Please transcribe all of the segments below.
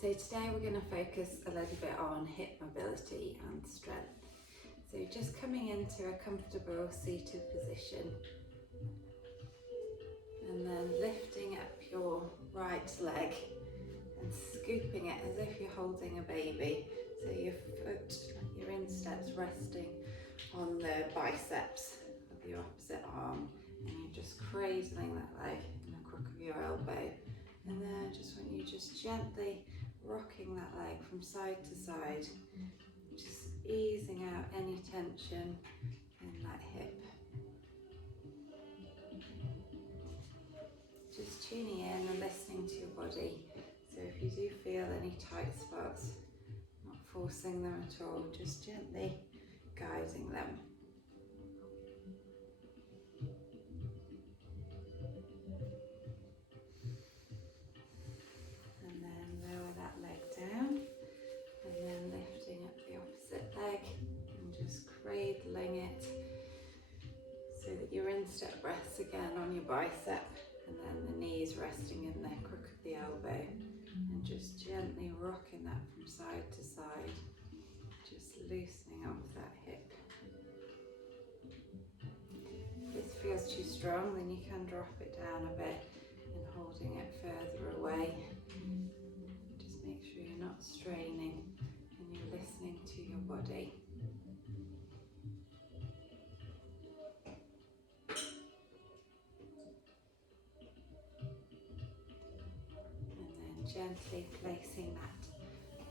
So today we're going to focus a little bit on hip mobility and strength. So just coming into a comfortable seated position and then lifting up your right leg and scooping it as if you're holding a baby. So your foot, your insteps resting on the biceps of your opposite arm, and you're just cradling that leg in the crook of your elbow. And then I just want you just gently rocking that leg from side to side, just easing out any tension in that hip. Just tuning in and listening to your body. So if you do feel any tight spots, not forcing them at all, just gently guiding them. And then lower that leg down, and then lifting up the opposite leg and just cradling it so that your instep rests again on your bicep, and then the knees resting in the crook of the elbow, and just gently rocking that from side to side, just loosening off that hip. If this feels too strong, then you can drop it down a bit and holding it further away. Just make sure you're not straining and you're listening to your body. And then gently placing that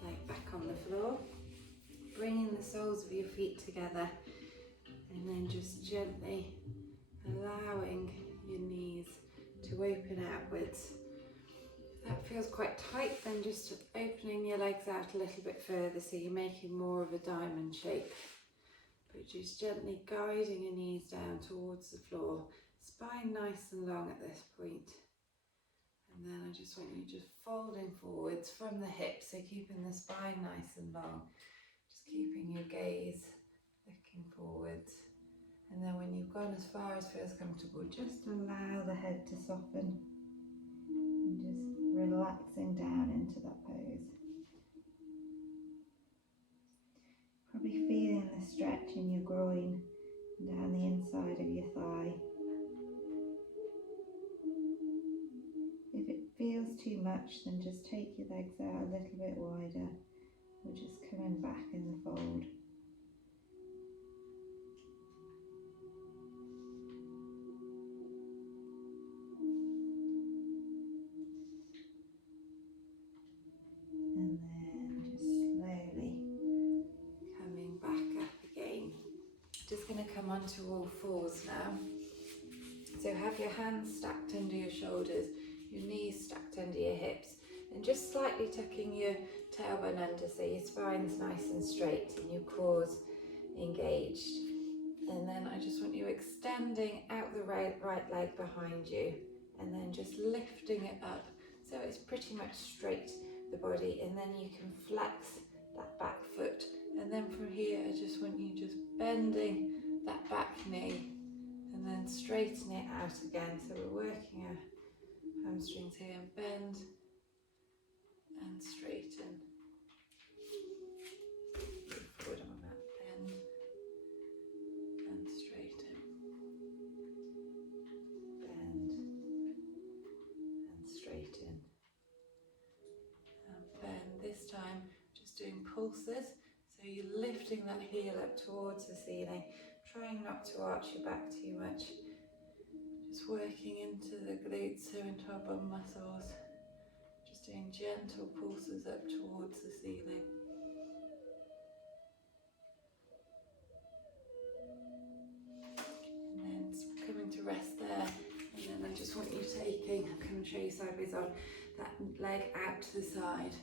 leg back on the floor, bringing the soles of your feet together, and then just gently allowing your knees to open outwards. If that feels quite tight, then just opening your legs out a little bit further so you're making more of a diamond shape. But just gently guiding your knees down towards the floor, spine nice and long at this point. And then I just want you just folding forwards from the hips, so keeping the spine nice and long, just keeping your gaze looking forwards. And then when you've gone as far as feels comfortable, just allow the head to soften and just relaxing down into that pose. Probably feeling the stretch in your groin and down the inside of your thigh. If it feels too much, then just take your legs out a little bit wider, or just coming back in the fold. And then just slowly coming back up again. Just going to come onto all fours now. So have your hands stacked under your shoulders, your knees stacked under your hips, and just slightly tucking your tailbone under so your spine's nice and straight and your core's engaged. And then I just want you extending out the right leg behind you, and then just lifting it up so it's pretty much straight, the body, and then you can flex that back foot. And then from here, I just want you just bending that back knee and then straighten it out again. So we're working our hamstrings here, bend and straighten. Move forward on that, bend and straighten, bend and straighten, and bend. This time just doing pulses, so you're lifting that heel up towards the ceiling, trying not to arch your back too much, just working into the glutes, so into our bum muscles, just doing gentle pulses up towards the ceiling. And then coming to rest there, and then I just want you taking, I'm going to show you sideways on, that leg out to the side,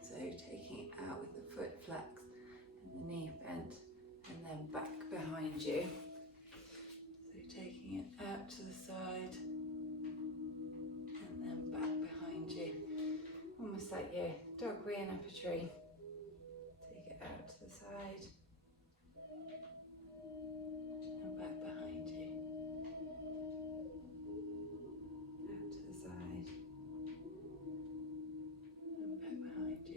so taking it out with the foot flexed and the knee bent, and then back behind you. So taking it out to the side and then back behind you, almost like your dog weighing up a tree. Take it out to the side and back behind you, out to the side and back behind you.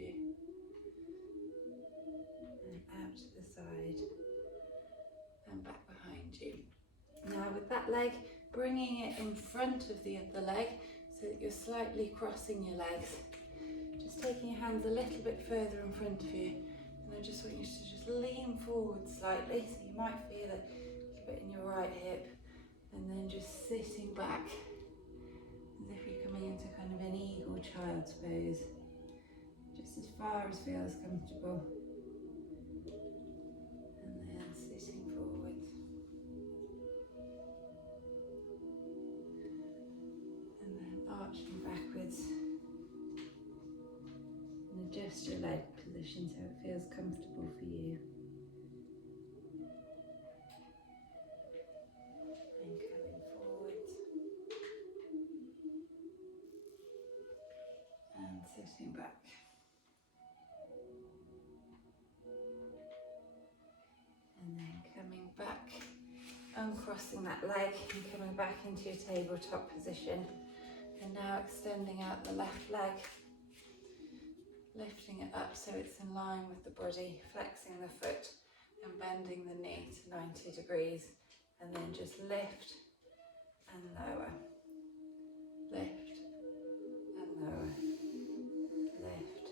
leg, bringing it in front of the other leg so that you're slightly crossing your legs. Just taking your hands a little bit further in front of you. And I just want you to just lean forward slightly, so you might feel it a little bit in your right hip, and then just sitting back as if you're coming into kind of an eagle child's pose, just as far as feels comfortable, and then sitting forward, and then arching backwards, and adjust your leg position so it feels comfortable for you. And coming forward and sitting back. And then coming back, uncrossing that leg and coming back into your tabletop position. And now extending out the left leg, lifting it up so it's in line with the body, flexing the foot and bending the knee to 90 degrees. And then just lift and lower, lift and lower, lift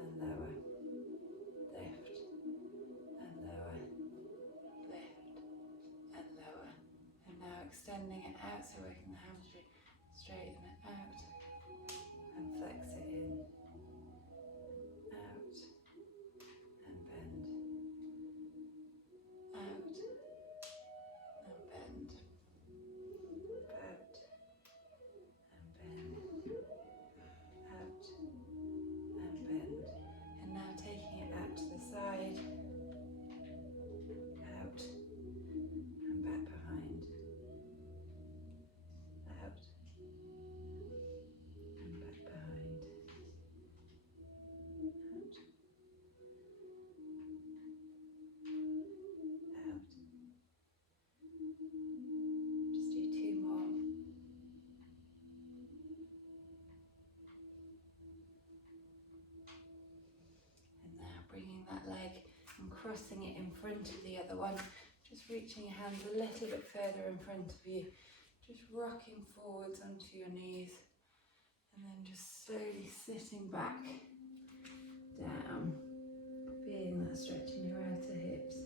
and lower, lift and lower, lift and lower. And now extending it out so working the hamstring, straighten it out and flex it in, out and bend, out and bend, out and bend, out and bend. And now taking it out to the side, out and back behind, out and back behind, out, out. Just do two more. And now bringing that leg and crossing it in front of the other one, just reaching your hands a little bit further in front of you, just rocking forwards onto your knees, and then just slowly sitting back down, feeling that stretch in your outer hips,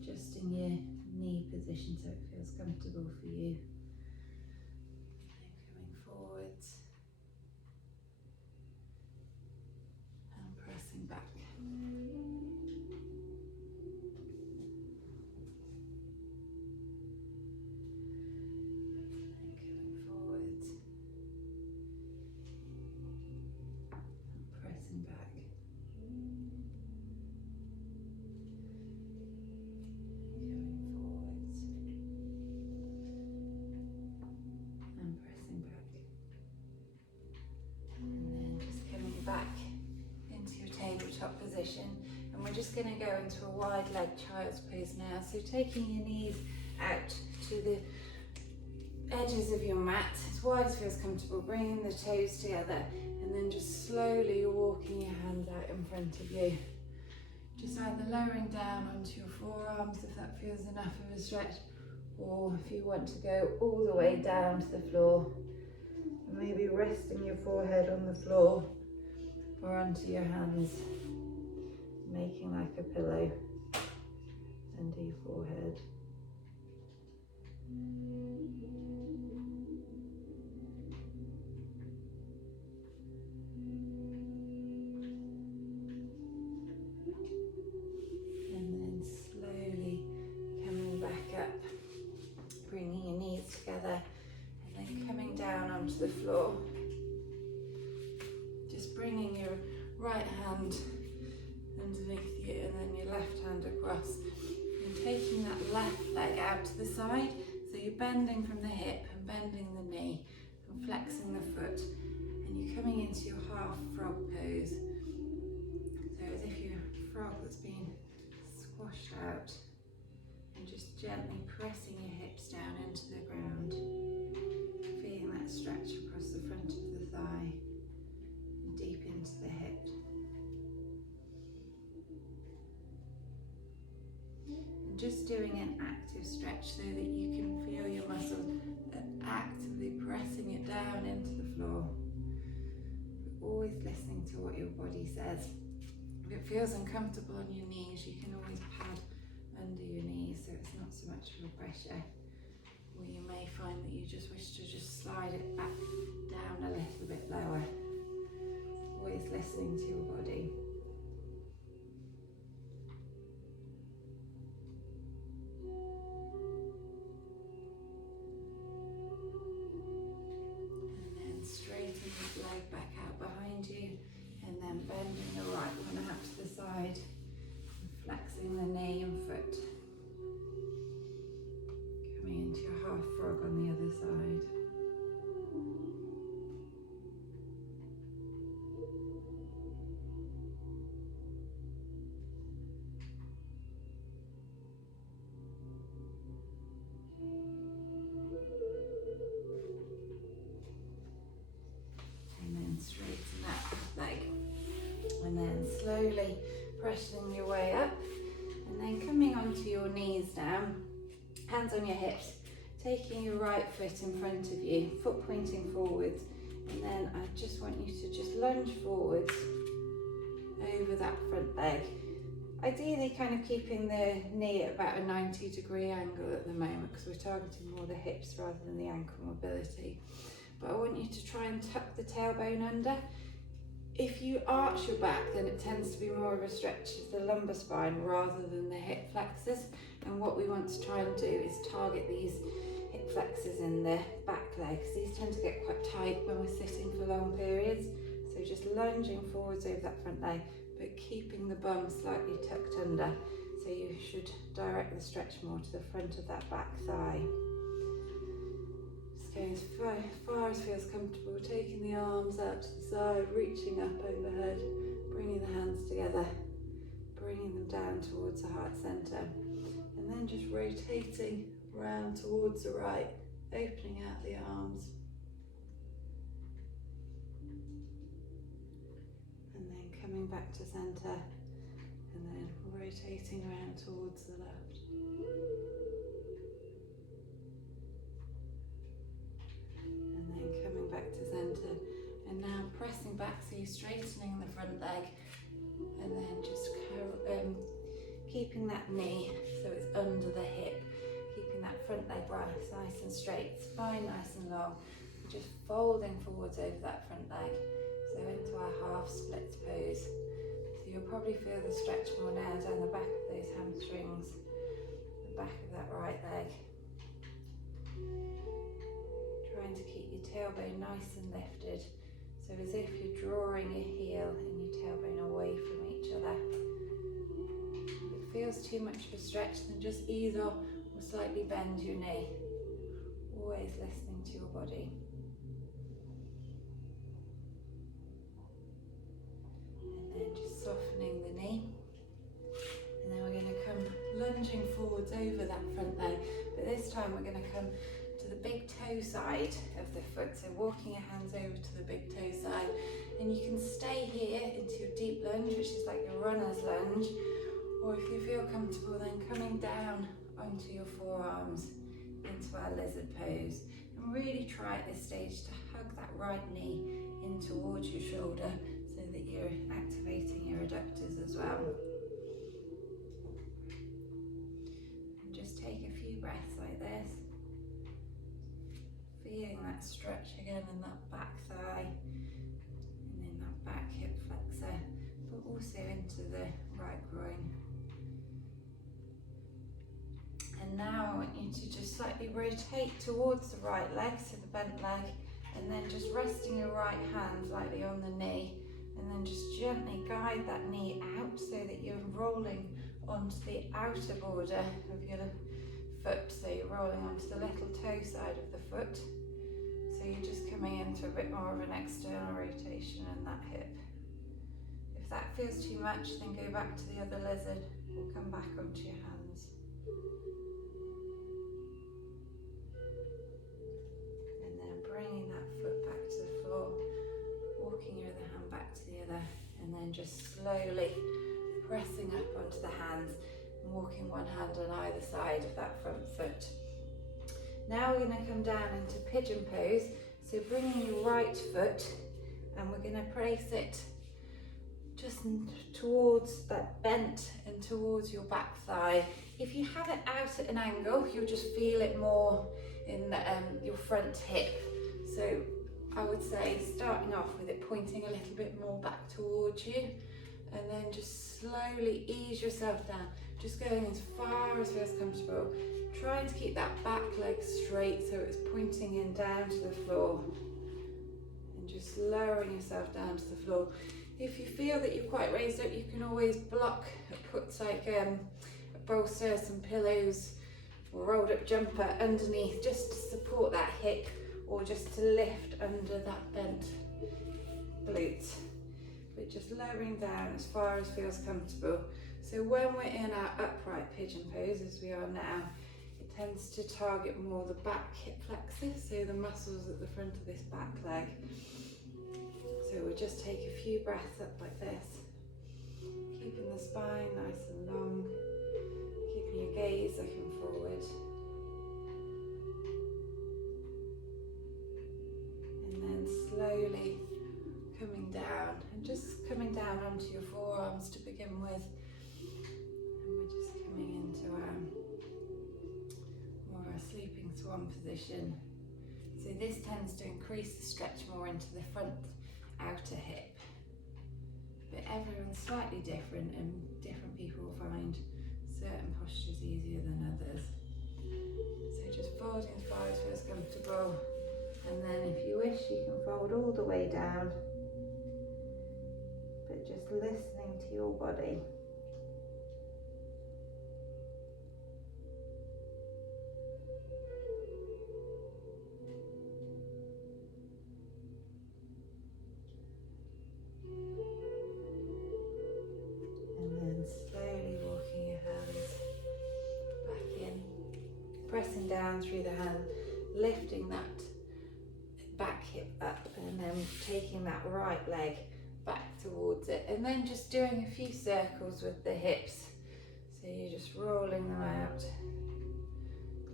adjusting your knee position so it feels comfortable for you, and coming forwards and pressing back. Pressing back. Coming forwards and pressing back. And then just coming back into your tabletop position. And we're just going to go into a wide leg child's pose now. So taking your knees out to the edges of your mat, as wide as feels comfortable, bringing the toes together, and then just slowly walking your hands out in front of you. Just either lowering down onto your forearms if that feels enough of a stretch, or if you want to go all the way down to the floor, and maybe resting your forehead on the floor or onto your hands, making like a pillow under your forehead. Onto the floor. Just bringing your right hand underneath you and then your left hand across, and taking that left leg out to the side, so you're bending from the hip and bending the knee and flexing the foot, and you're coming into your half frog pose, so as if you're a frog that's been squashed out, and just gently pressing your hips down into the ground. Feeling that stretch across the front of the thigh and deep into the hip. And just doing an active stretch so that you can feel muscles and actively pressing it down into the floor. Always listening to what your body says. If it feels uncomfortable on your knees, you can always pad under your knees so it's not so much of a pressure. Or you may find that you just wish to just slide it back down a little bit lower. Always listening to your body. And then straighten the leg back out behind you, and then bending the right one out to the side, and flexing the knee and foot. Coming into your half frog on the other side. And then straighten that leg. And then slowly pressing your way up. And then coming onto your knees now. Hands on your hips. Taking your right foot in front of you, foot pointing forwards, and then I just want you to just lunge forwards over that front leg. Ideally kind of keeping the knee at about a 90-degree angle at the moment because we're targeting more the hips rather than the ankle mobility. But I want you to try and tuck the tailbone under. If you arch your back, then it tends to be more of a stretch of the lumbar spine rather than the hip flexors. And what we want to try and do is target these hip flexors in the back legs. These tend to get quite tight when we're sitting for long periods. So just lunging forwards over that front leg, but keeping the bum slightly tucked under. So you should direct the stretch more to the front of that back thigh. Just going as far as feels comfortable, taking the arms out to the side, reaching up overhead, bringing the hands together, bringing them down towards the heart centre. And then just rotating round towards the right, opening out the arms. And then coming back to centre, and then rotating around towards the left. And then coming back to centre, and now pressing back, so you're straightening the front leg, and then just keeping that knee so it's under the hip, keeping that front leg nice and straight, spine nice and long, and just folding forwards over that front leg, so into our half split pose. So you'll probably feel the stretch more now down the back of those hamstrings, the back of that right leg. Trying to keep your tailbone nice and lifted, so as if you're drawing your heel and your tailbone away from each other. If it feels too much of a stretch, then just ease off or slightly bend your knee. Always listening to your body. And then just softening the knee. And then we're going to come lunging forwards over that front leg, but this time we're going to come to the big toe side of the foot, so walking your hands over to the big toe side, and you can stay here into your deep lunge, which is like your runner's lunge, or if you feel comfortable, then coming down onto your forearms into our lizard pose. And really try at this stage to hug that right knee in towards your shoulder so that you're activating your adductors as well. And just take a few breaths like this. Feeling that stretch again in that back thigh and in that back hip flexor, but also into the right groin. And now I want you to just slightly rotate towards the right leg, so the bent leg, and then just resting your right hand lightly on the knee, and then just gently guide that knee out so that you're rolling onto the outer border of your foot, so you're rolling onto the little toe side of the foot. So you're just coming into a bit more of an external rotation in that hip. If that feels too much, then go back to the other lizard or come back onto your hands. And then bringing that foot back to the floor, walking your other hand back to the other, and then just slowly pressing up onto the hands and walking one hand on either side of that front foot. Now we're going to come down into pigeon pose. So bringing your right foot, and we're going to place it just towards that bent and towards your back thigh. If you have it out at an angle, you'll just feel it more in your front hip. So I would say starting off with it pointing a little bit more back towards you, and then just slowly ease yourself down, just going as far as feels comfortable. Trying to keep that back leg straight so it's pointing in down to the floor, and just lowering yourself down to the floor. If you feel that you're quite raised up, you can always block, put like a bolster, some pillows, or rolled up jumper underneath just to support that hip, or just to lift under that bent glute. But just lowering down as far as feels comfortable. So when we're in our upright pigeon pose, as we are now, it tends to target more the back hip flexors, so the muscles at the front of this back leg. So we'll just take a few breaths up like this, keeping the spine nice and long, keeping your gaze looking forward. And then slowly coming down, and just coming down onto your forearms to begin with. And we're just coming into more of a sleeping swan position. So this tends to increase the stretch more into the front outer hip. But everyone's slightly different, and different people will find certain postures easier than others. So just folding as far as feels comfortable. And then if you wish, you can fold all the way down, but just listening to your body. And then slowly walking your hands back in, pressing down through the hand, lifting that back hip up, and then taking that right leg back towards it, and then just doing a few circles with the hips. So you're just rolling them out,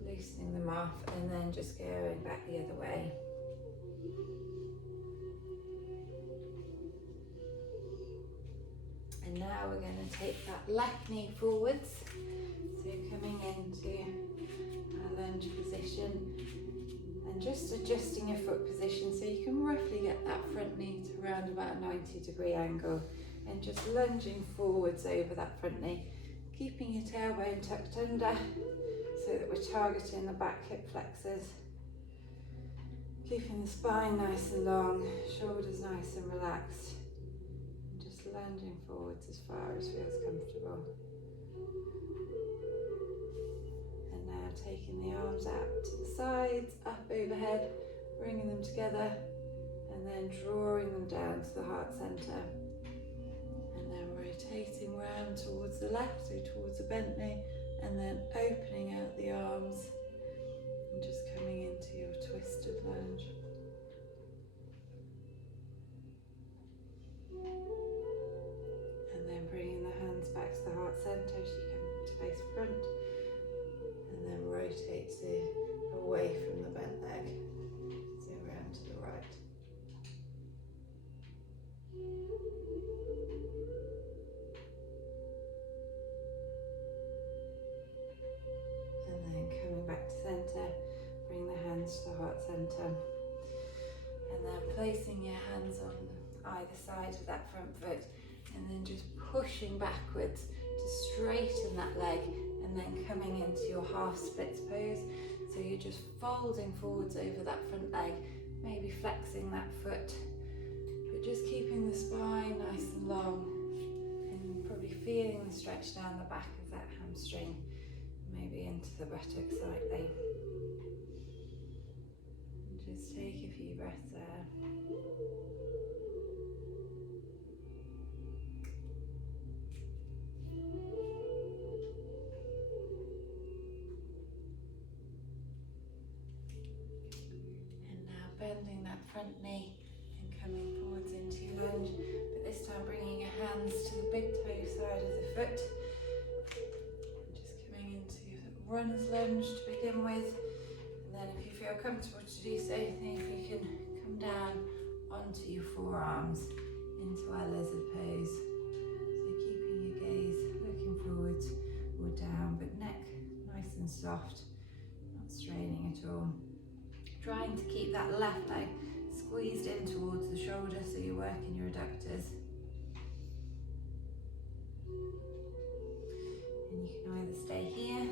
loosening them off, and then just going back the other way. And now we're going to take that left knee forwards, so coming into our lunge position, and just adjusting your foot position so you can roughly get that front knee to around about a 90-degree angle, and just lunging forwards over that front knee, keeping your tailbone tucked under so that we're targeting the back hip flexors, keeping the spine nice and long, shoulders nice and relaxed, and just lunging forwards as far as feels comfortable. Now taking the arms out to the sides, up overhead, bringing them together, and then drawing them down to the heart centre. And then rotating round towards the left, so towards the bent knee, and then opening out the arms and just coming into your twisted lunge. And then bringing the hands back to the heart centre as you come to face front. And then rotate away from the bent leg, so around to the right. And then coming back to centre, bring the hands to the heart centre. And then placing your hands on either side of that front foot, and then just pushing backwards to straighten that leg, and then coming into your half splits pose. So you're just folding forwards over that front leg, maybe flexing that foot, but just keeping the spine nice and long, and probably feeling the stretch down the back of that hamstring, maybe into the buttock slightly. And just take a few breaths there. Bending that front knee and coming forwards into your lunge, but this time bringing your hands to the big toe side of the foot. And just coming into your runner's lunge to begin with, and then if you feel comfortable to do so, then if you can come down onto your forearms into our lizard pose. So keeping your gaze looking forwards or down, but neck nice and soft, not straining at all. Trying to keep that left leg squeezed in towards the shoulder so you're working your adductors. And you can either stay here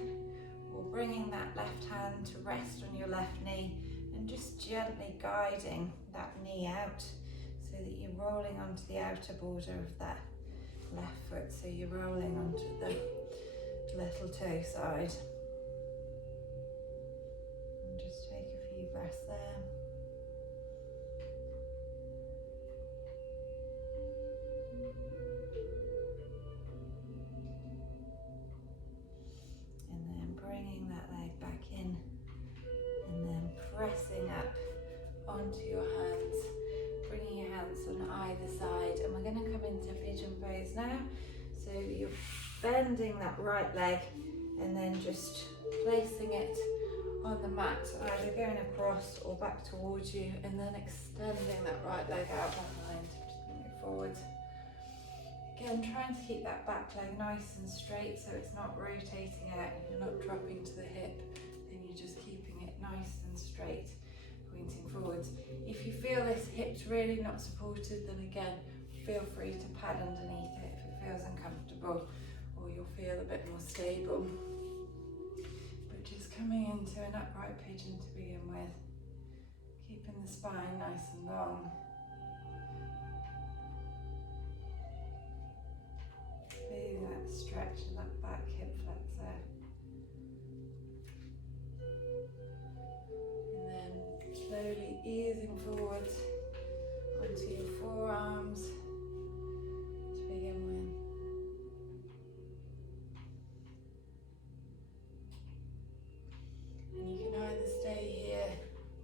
or bringing that left hand to rest on your left knee and just gently guiding that knee out so that you're rolling onto the outer border of that left foot, so you're rolling onto the little toe side. And just take a few breaths there. And then bringing that leg back in and then pressing up onto your hands, bringing your hands on either side, and we're going to come into pigeon pose now. So you're bending that right leg and then just placing it on the mat, either going across or back towards you, and then extending that right leg out behind. Just move forward. Again, trying to keep that back leg nice and straight so it's not rotating out, you're not dropping to the hip, and you're just keeping it nice and straight, pointing forwards. If you feel this hip's really not supported, then again, feel free to pad underneath it if it feels uncomfortable, or you'll feel a bit more stable. But just coming into an upright pigeon to begin with, keeping the spine nice and long. Feeling that stretch in that back hip flexor. And then slowly easing forward onto your forearms to begin with. And you can either stay here,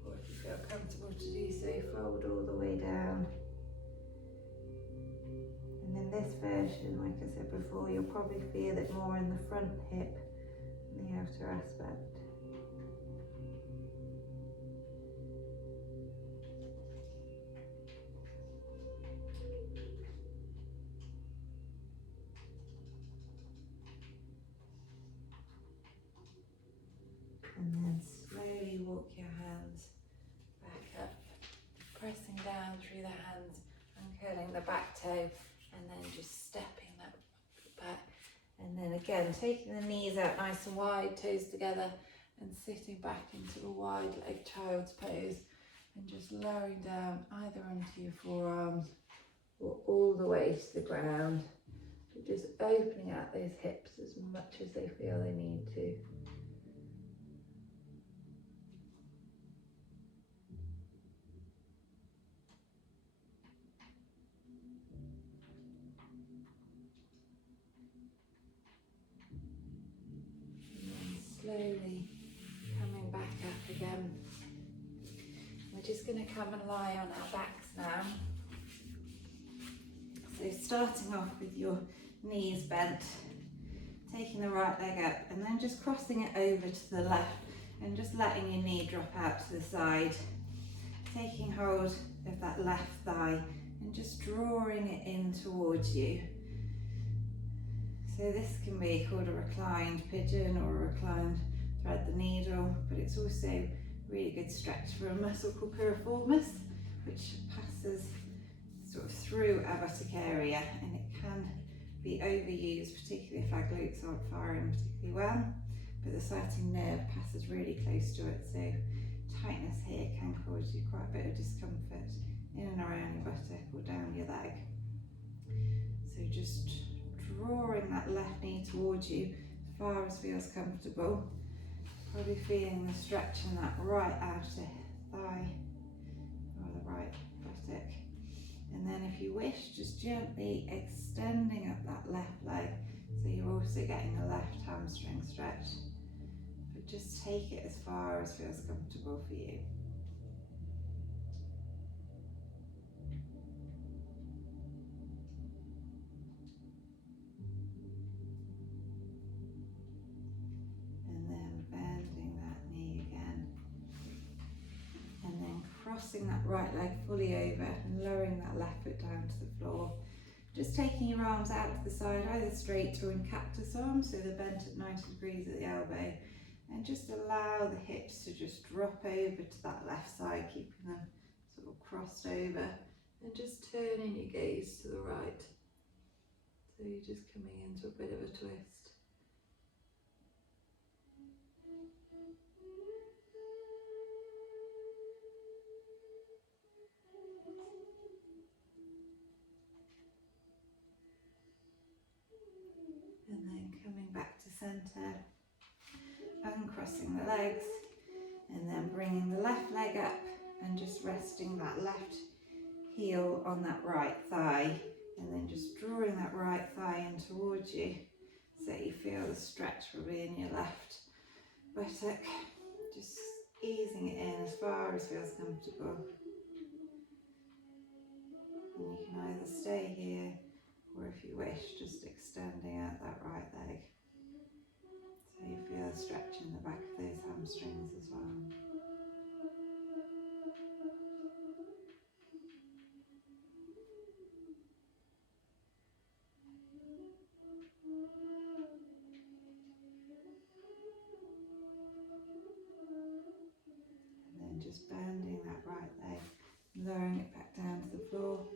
or if you feel comfortable to do so, fold all the way down. And in this version, like I said before, you'll probably feel it more in the front hip than the outer aspect. And then slowly walk your hands back up, pressing down through the hands, uncurling the back toe, and then just stepping that back. And then again, taking the knees out nice and wide, toes together, and sitting back into a wide leg child's pose, and just lowering down either onto your forearms or all the way to the ground. But just opening out those hips as much as they feel they need to. Slowly coming back up again. We're just going to come and lie on our backs now. So starting off with your knees bent, taking the right leg up and then just crossing it over to the left and just letting your knee drop out to the side. Taking hold of that left thigh and just drawing it in towards you. So this can be called a reclined pigeon or a reclined thread the needle, but it's also a really good stretch for a muscle called piriformis, which passes sort of through our buttock area, and it can be overused, particularly if our glutes aren't firing particularly well, but the sciatic nerve passes really close to it, so tightness here can cause you quite a bit of discomfort in and around your buttock or down your leg. So just drawing that left knee towards you as far as feels comfortable, probably feeling the stretch in that right outer thigh or the right buttock. And then if you wish, just gently extending up that left leg so you're also getting a left hamstring stretch, but just take it as far as feels comfortable for you. And then bending that knee again crossing that right leg fully over and lowering that left foot down to the floor. Just taking your arms out to the side, either straight or in cactus arms, so they're bent at 90 degrees at the elbow. And just allow the hips to just drop over to that left side, keeping them sort of crossed over. And just turning your gaze to the right. So you're just coming into a bit of a twist. And then coming back to centre, uncrossing the legs, and then bringing the left leg up and just resting that left heel on that right thigh, and then just drawing that right thigh in towards you so that you feel the stretch really in your left buttock, just easing it in as far as feels comfortable. And you can either stay here or, if you wish, just extending out that right leg so you feel a stretch in the back of those hamstrings as well. Just bending that right leg, lowering it back down to the floor,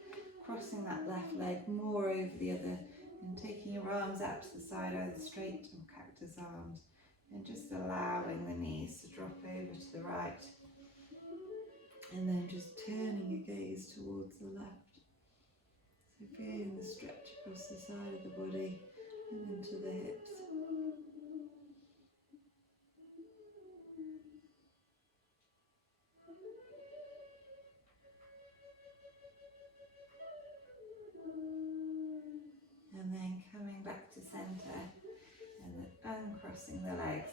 crossing that left leg more over the other, and taking your arms out to the side, either straight or cactus arms, and just allowing the knees to drop over to the right, and then just turning your gaze towards the left. So feeling the stretch across the side of the body and into the hips. And then coming back to centre and then uncrossing the legs.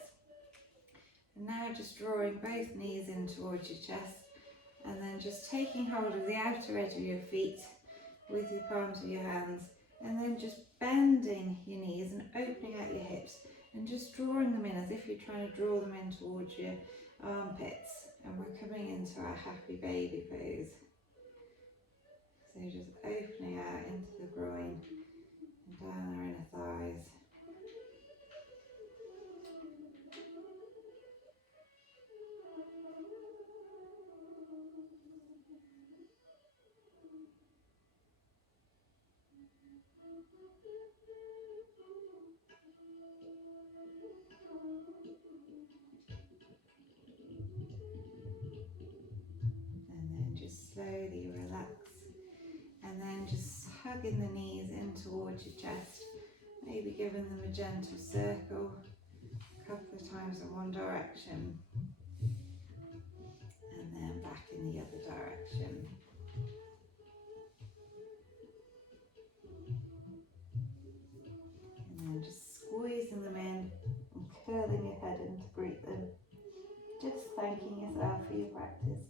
And now just drawing both knees in towards your chest, and then just taking hold of the outer edge of your feet with your palms of your hands, and then just bending your knees and opening out your hips and just drawing them in as if you're trying to draw them in towards your armpits. And we're coming into our happy baby pose. So just opening out into the groin and down our inner thighs. And then just slowly relax. And then just hugging the knees in towards your chest. Maybe giving them a gentle circle a couple of times in one direction. And then back in the other direction. And then just squeezing them in and curling your head in to greet them. Just thanking yourself for your practice.